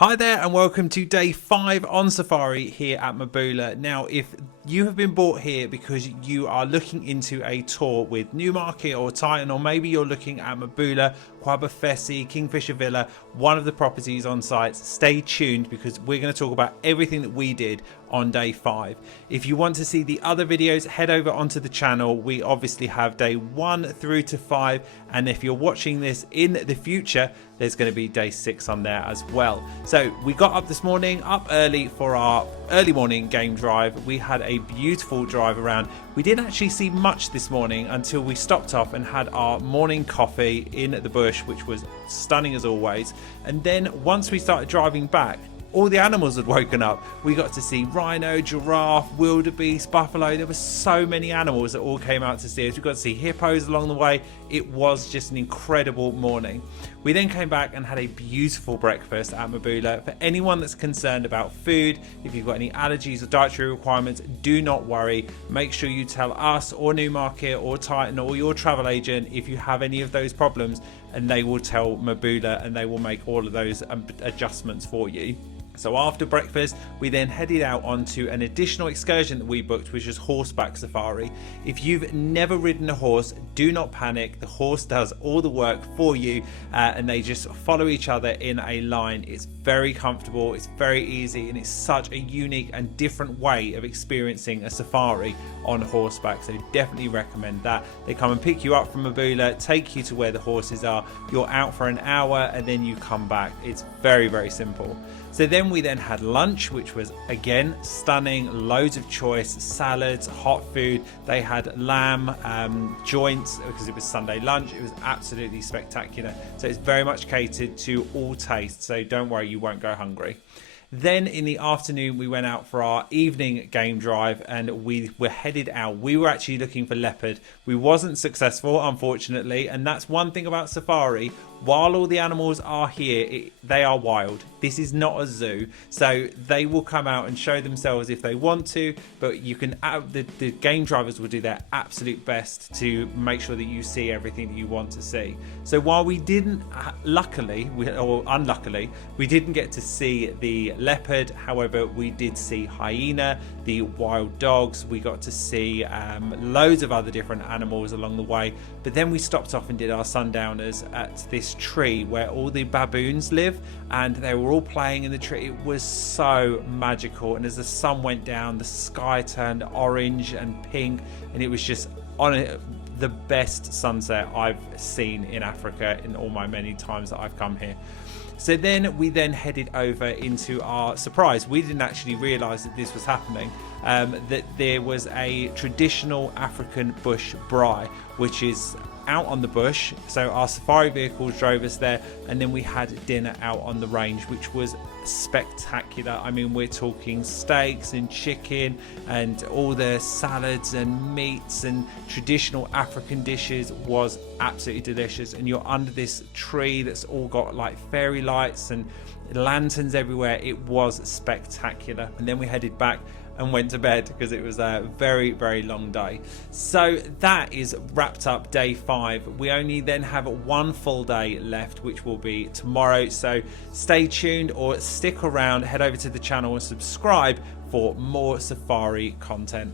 Hi there and welcome to day 5 on safari here at Mabula. Now, if you have been brought here because you are looking into a tour with Newmarket or Titan, or maybe you're looking at Mabula, Quabafesi, Kingfisher Villa, one of the properties on site, stay tuned because we're going to talk about everything that we did on day 5. If you want to see the other videos, head over onto the channel. We obviously have day 1 through to 5, and if you're watching this in the future, there's going to be day 6 on there as well. So we got up this morning, up early for our early morning game drive. We had a beautiful drive around. We didn't actually see much this morning until we stopped off and had our morning coffee in the bush, which was stunning as always. And then once we started driving back, all the animals had woken up. We got to see rhino, giraffe, wildebeest, buffalo. There were so many animals that all came out to see us. We got to see hippos along the way. It was just an incredible morning. We then came back and had a beautiful breakfast at Mabula. For anyone that's concerned about food, if you've got any allergies or dietary requirements, do not worry. Make sure you tell us or Newmarket or Titan or your travel agent if you have any of those problems, and they will tell Mabula and they will make all of those adjustments for you. So after breakfast, we then headed out onto an additional excursion that we booked, which was Horseback Safari. If you've never ridden a horse, do not panic. The horse does all the work for you, and they just follow each other in a line. It's very comfortable, it's very easy, and it's such a unique and different way of experiencing a safari on horseback. So definitely recommend that. They come and pick you up from Mabula, take you to where the horses are. You're out for an hour and then you come back. It's very, very simple. So then we had lunch, which was again stunning. Loads of choice, salads, hot food. They had lamb joints because it was Sunday lunch. It was absolutely spectacular. So it's very much catered to all tastes. So don't worry, you won't go hungry. Then in the afternoon, we went out for our evening game drive and we were headed out. We were actually looking for leopard. We wasn't successful, unfortunately. And that's one thing about safari. While all the animals are here, they are wild. This is not a zoo. So they will come out and show themselves if they want to, but you can, the game drivers will do their absolute best to make sure that you see everything that you want to see. So while we didn't, luckily, or unluckily, we didn't get to see the leopard. However, we did see hyena, the wild dogs. We got to see loads of other different animals along the way. But then we stopped off and did our sundowners at this tree where all the baboons live, and they were all playing in the tree. It was so magical, and as the sun went down, the sky turned orange and pink, and it was just the best sunset I've seen in Africa in all my many times that I've come here. So then we headed over into our surprise. We didn't actually realize that this was happening, that there was a traditional African bush braai, which is out on the bush. So our safari vehicles drove us there, and then we had dinner out on the range, which was spectacular. I mean, we're talking steaks and chicken and all the salads and meats and traditional African dishes. Was absolutely delicious. And you're under this tree that's all got like fairy lights and lanterns everywhere. It was spectacular. And then we headed back and went to bed because it was a very, very long day. So that is wrapped up day 5. We only then have one full day left, which will be tomorrow. So stay tuned or stick around, head over to the channel and subscribe for more safari content.